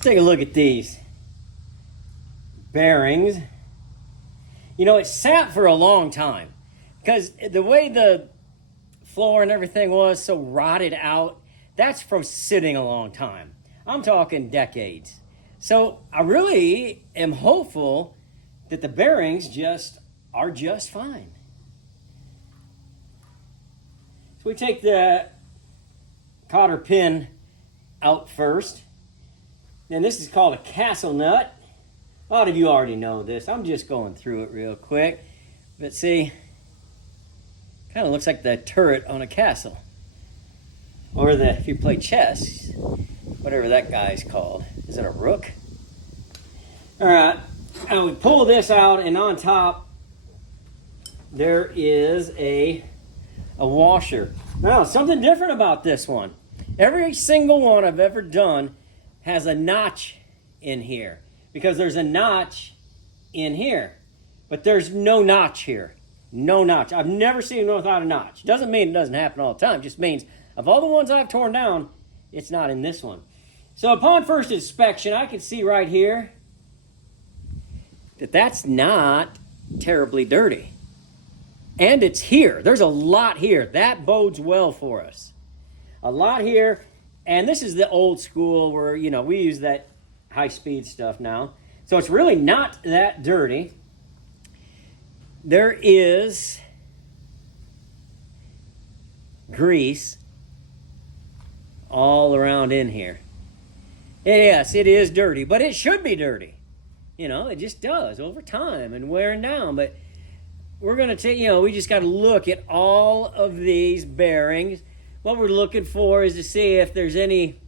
Take a look at these bearings. You know, it sat for a long time because the way the floor and everything was so rotted out, that's from sitting a long time. I'm talking decades. So I really am hopeful that the bearings are just fine. So we take the cotter pin out first. And this is called a castle nut. A lot of you already know this. I'm just going through it real quick. But see, kind of looks like the turret on a castle. Or if you play chess, whatever that guy's called. Is it a rook? All right, and we pull this out, and on top, there is a washer. Now, something different about this one. Every single one I've ever done has a notch in here because there's a notch in here, but there's no notch here. No notch. I've never seen one without a notch. Doesn't mean it doesn't happen all the time. Just means of all the ones I've torn down, it's not in this one. So upon first inspection, I can see right here that that's not terribly dirty. And it's here. There's a lot here. That bodes well for us. A lot here. And this is the old school where, you know, we use that high-speed stuff now. So it's really not that dirty. There is grease all around in here. Yes, it is dirty, but it should be dirty. You know, it just does over time and wearing down. But we're going to take, you know, we just got to look at all of these bearings. What we're looking for is to see if there's any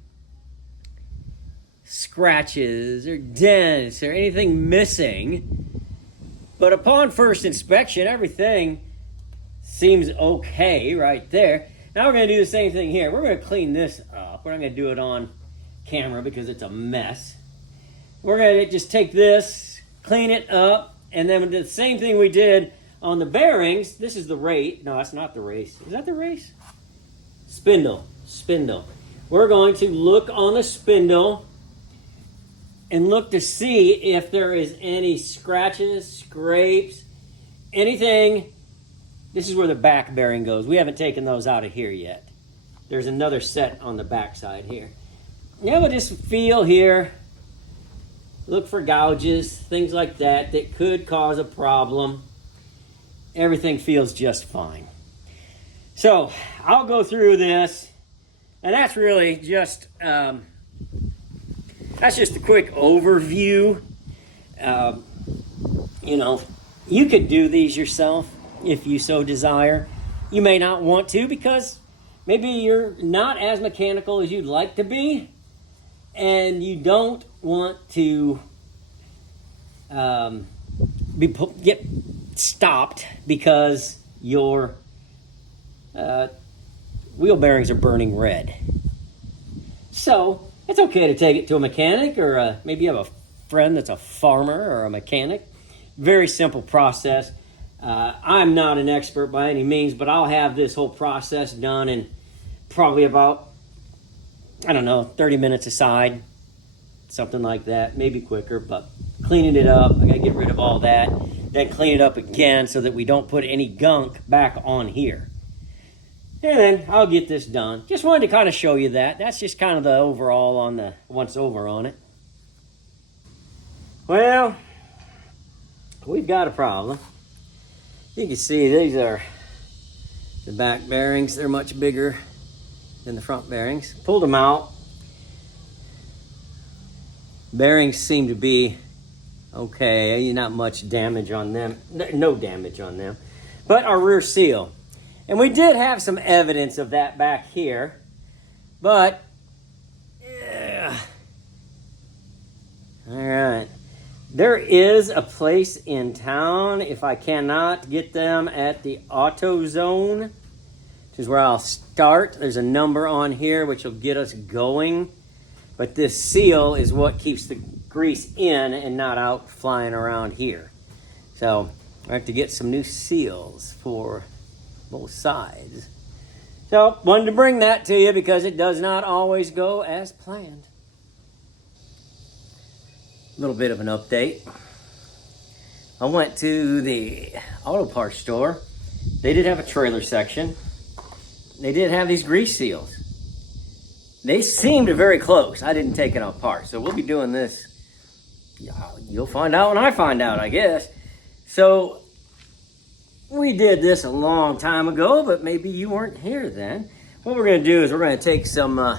scratches or dents or anything missing. But upon first inspection, everything seems okay right there. Now we're going to do the same thing here. We're going to clean this up. We're not going to do it on camera because it's a mess. We're going to just take this, clean it up, and then we'll do the same thing we did on the bearings. This is the race. No, that's not the race. Is that the race? Spindle. We're going to look on the spindle and look to see if there is any scratches, scrapes, anything. This is where the back bearing goes. We haven't taken those out of here yet. There's another set on the back side here. Yeah, we'll just feel here. Look for gouges, things like that could cause a problem. Everything feels just fine. So I'll go through this, and that's really just that's just a quick overview. You know, you could do these yourself if you so desire. You may not want to because maybe you're not as mechanical as you'd like to be, and you don't want to get stopped because your wheel bearings are burning red. So it's okay to take it to a mechanic, or maybe you have a friend that's a farmer or a mechanic. Very simple process. I'm not an expert by any means, but I'll have this whole process done in probably about, 30 minutes aside, something like that, maybe quicker, but cleaning it up, I gotta get rid of all that, then clean it up again so that we don't put any gunk back on here. And then I'll get this done. Just wanted to kind of show you that. That's just kind of the overall on the once over on it. Well, we've got a problem. You can see these are the back bearings. They're much bigger than the front bearings. Pulled them out. Bearings seem to be okay. Not much damage on them. No damage on them. But our rear seal. And we did have some evidence of that back here. But, yeah. All right. There is a place in town, if I cannot get them at the AutoZone, which is where I'll start. There's a number on here which will get us going. But this seal is what keeps the grease in and not out flying around here. So I have to get some new seals for both sides. So wanted to bring that to you because it does not always go as planned. little bit of an update. I went to the auto parts store. They did have a trailer section. They did have these grease seals. They seemed very close. I didn't take it apart, so we'll be doing this. You'll find out when I find out, I guess. So we did this a long time ago, but maybe you weren't here then. What we're going to do is we're going to take some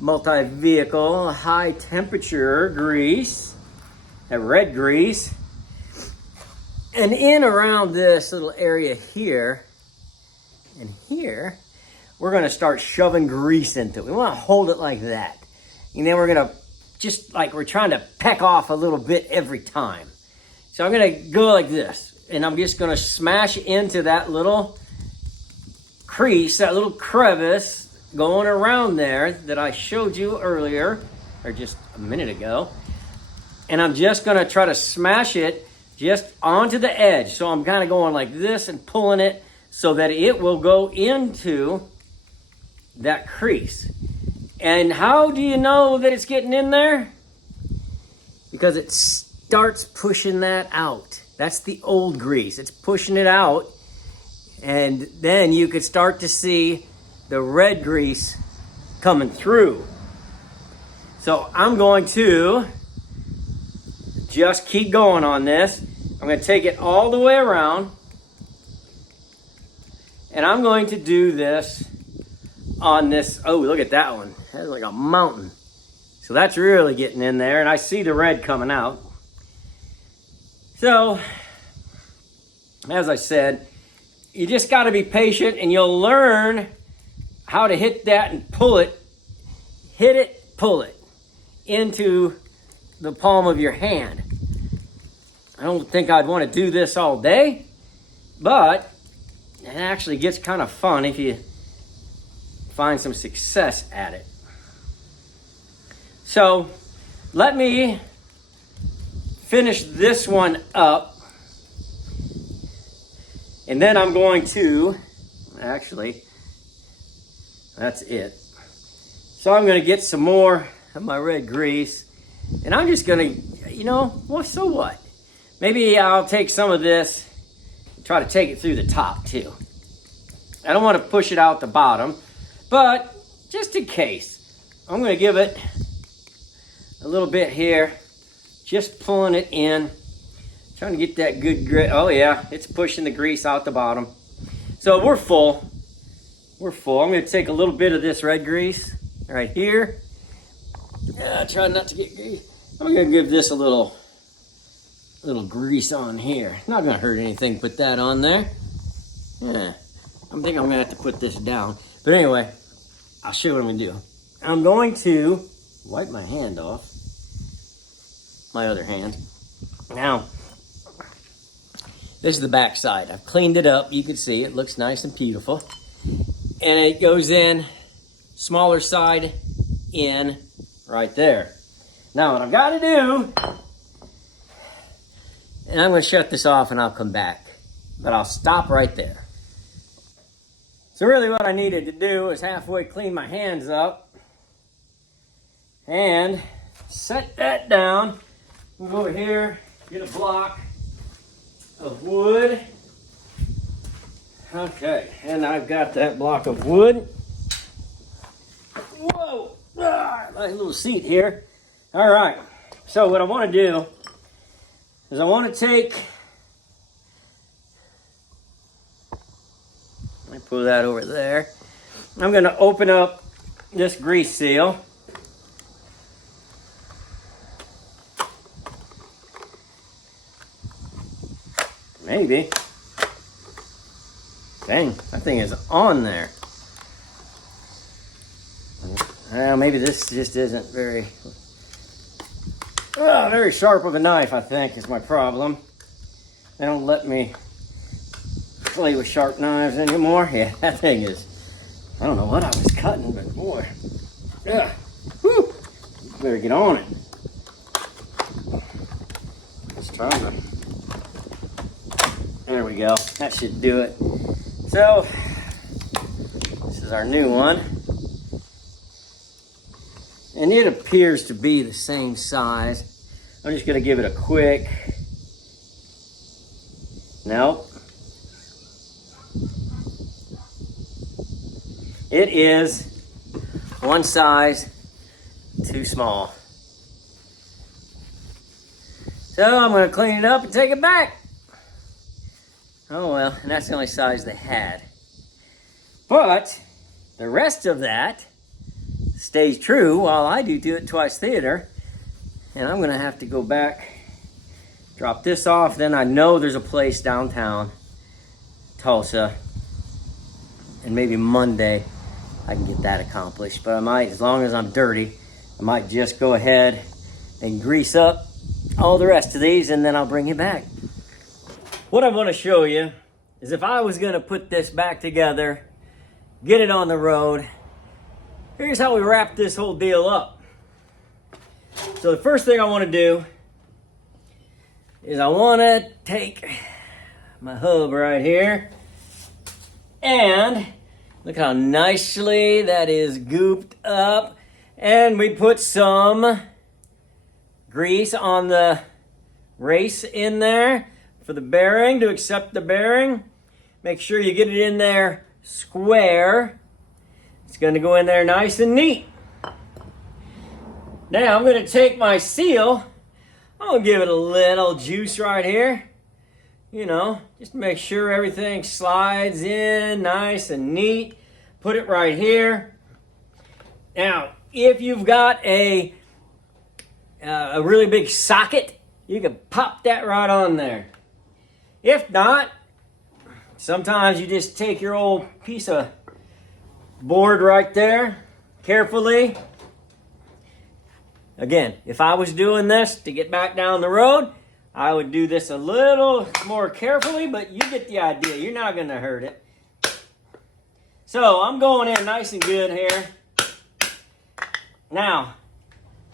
multi-vehicle high temperature grease, that red grease, and in around this little area here and here, we're going to start shoving grease into it. We want to hold it like that. And then we're going to, just like we're trying to peck off a little bit every time. So I'm going to go like this. And I'm just going to smash into that little crease, that little crevice going around there that I showed you earlier, or just a minute ago. And I'm just going to try to smash it just onto the edge. So I'm kind of going like this and pulling it so that it will go into that crease. And how do you know that it's getting in there? Because it starts pushing that out. That's the old grease. It's pushing it out. And then you could start to see the red grease coming through. So I'm going to just keep going on this. I'm going to take it all the way around. And I'm going to do this on this. Oh, look at that one. That's like a mountain. So that's really getting in there. And I see the red coming out. So, as I said, you just got to be patient and you'll learn how to hit that and pull it. Hit it, pull it into the palm of your hand. I don't think I'd want to do this all day, but it actually gets kind of fun if you find some success at it. So let me finish this one up, and then I'm going to, actually, that's it. So I'm going to get some more of my red grease, and I'm just going to, well, so what? Maybe I'll take some of this and try to take it through the top too. I don't want to push it out the bottom, but just in case, I'm going to give it a little bit here, just pulling it in, trying to get that good grit. Oh yeah, it's pushing the grease out the bottom. So we're full. We're full. I'm going to take a little bit of this red grease right here. Try not to get grease. I'm going to give this a little grease on here. Not going to hurt anything. Put that on there. Yeah, I think I'm going to have to put this down. But anyway, I'll show you what I'm going to do. I'm going to wipe my hand off. My other hand. Now, this is the back side. I've cleaned it up. You can see it looks nice and beautiful. And it goes in, smaller side in right there. Now what I've got to do, and I'm going to shut this off and I'll come back. But I'll stop right there. So really what I needed to do is halfway clean my hands up and set that down. Move over here, get a block of wood. Okay, and I've got that block of wood. Whoa, nice little seat here. All right, so what I want to do is I want to take, let me pull that over there. I'm going to open up this grease seal. Maybe. Dang, that thing is on there. Well, maybe this just isn't very sharp of a knife, I think, is my problem. They don't let me play with sharp knives anymore. Yeah, that thing is, I don't know what I was cutting, but boy. Yeah. Whew. Better get on it. Let's try to. There we go. That should do it. So, this is our new one. And it appears to be the same size. I'm just gonna give it a quick, nope. It is one size too small. So I'm gonna clean it up and take it back. Oh well, and that's the only size they had. But the rest of that stays true while I do it twice theater. And I'm gonna have to go back, drop this off. Then I know there's a place downtown Tulsa, and maybe Monday I can get that accomplished. But I might, as long as I'm dirty, I might just go ahead and grease up all the rest of these, and then I'll bring it back. What I want to show you is if I was going to put this back together, get it on the road, here's how we wrap this whole deal up. So the first thing I want to do is I want to take my hub right here, and look how nicely that is gooped up. And we put some grease on the race in there for the bearing, to accept the bearing. Make sure you get it in there square. It's going to go in there nice and neat. Now I'm going to take my seal. I'm going to give it a little juice right here. You know, just to make sure everything slides in nice and neat. Put it right here. Now, if you've got a really big socket, you can pop that right on there. If not, sometimes you just take your old piece of board right there, carefully. Again, if I was doing this to get back down the road, I would do this a little more carefully, but you get the idea. You're not going to hurt it. So I'm going in nice and good here. Now,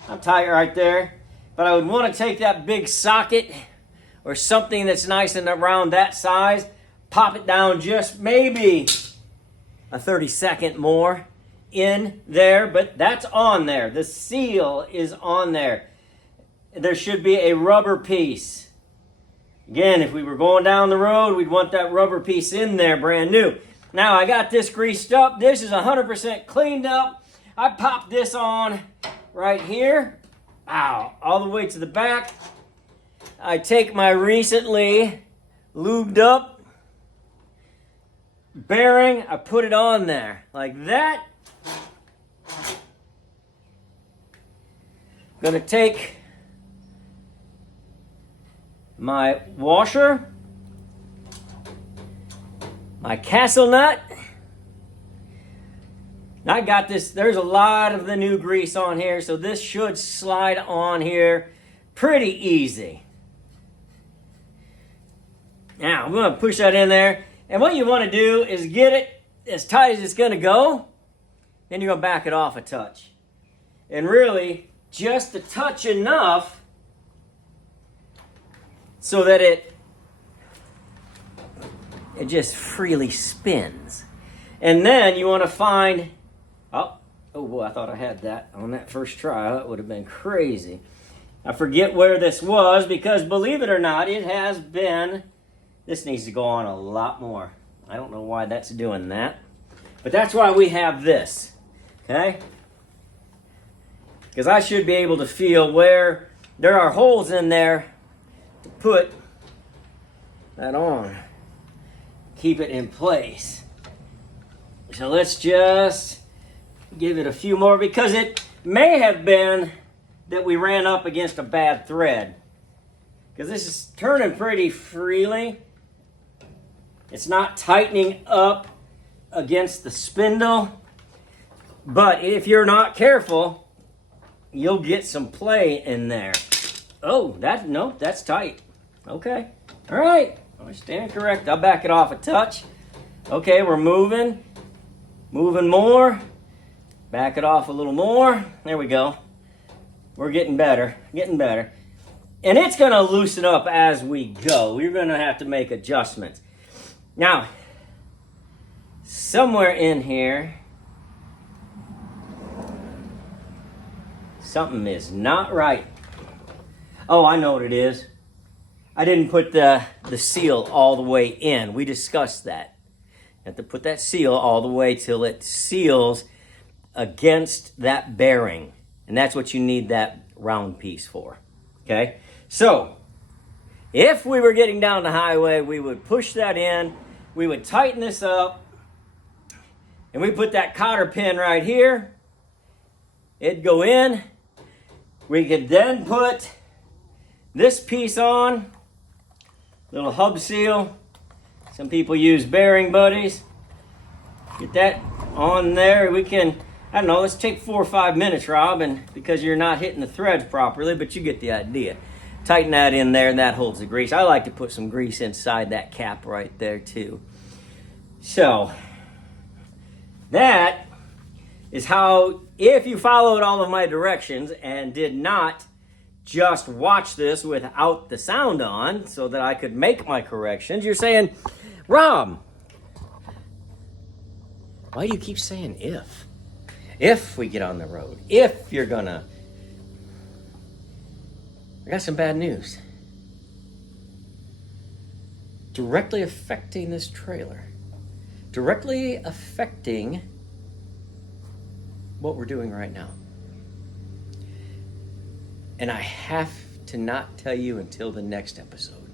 I'm tight right there, but I would want to take that big socket or something that's nice and around that size, pop it down just maybe a 30-second more in there, but that's on there. The seal is on there. There should be a rubber piece. Again, if we were going down the road, we'd want that rubber piece in there brand new. Now I got this greased up. This is 100% cleaned up. I popped this on right here. Ow, all the way to the back. I take my recently lubed up bearing. I put it on there like that. Gonna take my washer, my castle nut. I got this, there's a lot of the new grease on here, so this should slide on here pretty easy. Now, I'm going to push that in there, and what you want to do is get it as tight as it's going to go, then you're going to back it off a touch. And really, just a touch enough so that it just freely spins. And then you want to find, oh boy, I thought I had that on that first try. That would have been crazy. I forget where this was, because believe it or not, it has been, this needs to go on a lot more. I don't know why that's doing that, but that's why we have this, okay? Because I should be able to feel where there are holes in there to put that on. Keep it in place. So let's just give it a few more, because it may have been that we ran up against a bad thread. Because this is turning pretty freely. It's not tightening up against the spindle. But if you're not careful, you'll get some play in there. Oh, nope, that's tight. Okay, all right, I stand correct. I'll back it off a touch. Okay, we're moving more. Back it off a little more. There we go. We're getting better. And it's going to loosen up as we go. We're going to have to make adjustments. Now, somewhere in here, something is not right. Oh, I know what it is. I didn't put the seal all the way in. We discussed that. You have to put that seal all the way till it seals against that bearing. And that's what you need that round piece for. Okay? So, if we were getting down the highway, we would push that in. We would tighten this up. And we put that cotter pin right here. It'd go in. We could then put this piece on. Little hub seal. Some people use bearing buddies. Get that on there. We can, I don't know, let's take 4 or 5 minutes, Rob, and because you're not hitting the threads properly, but you get the idea. Tighten that in there, and that holds the grease. I like to put some grease inside that cap right there, too. So, that is how, if you followed all of my directions and did not just watch this without the sound on so that I could make my corrections, you're saying, Rob, why do you keep saying if? If we get on the road, if you're gonna... I got some bad news. Directly affecting this trailer. Directly affecting what we're doing right now. And I have to not tell you until the next episode.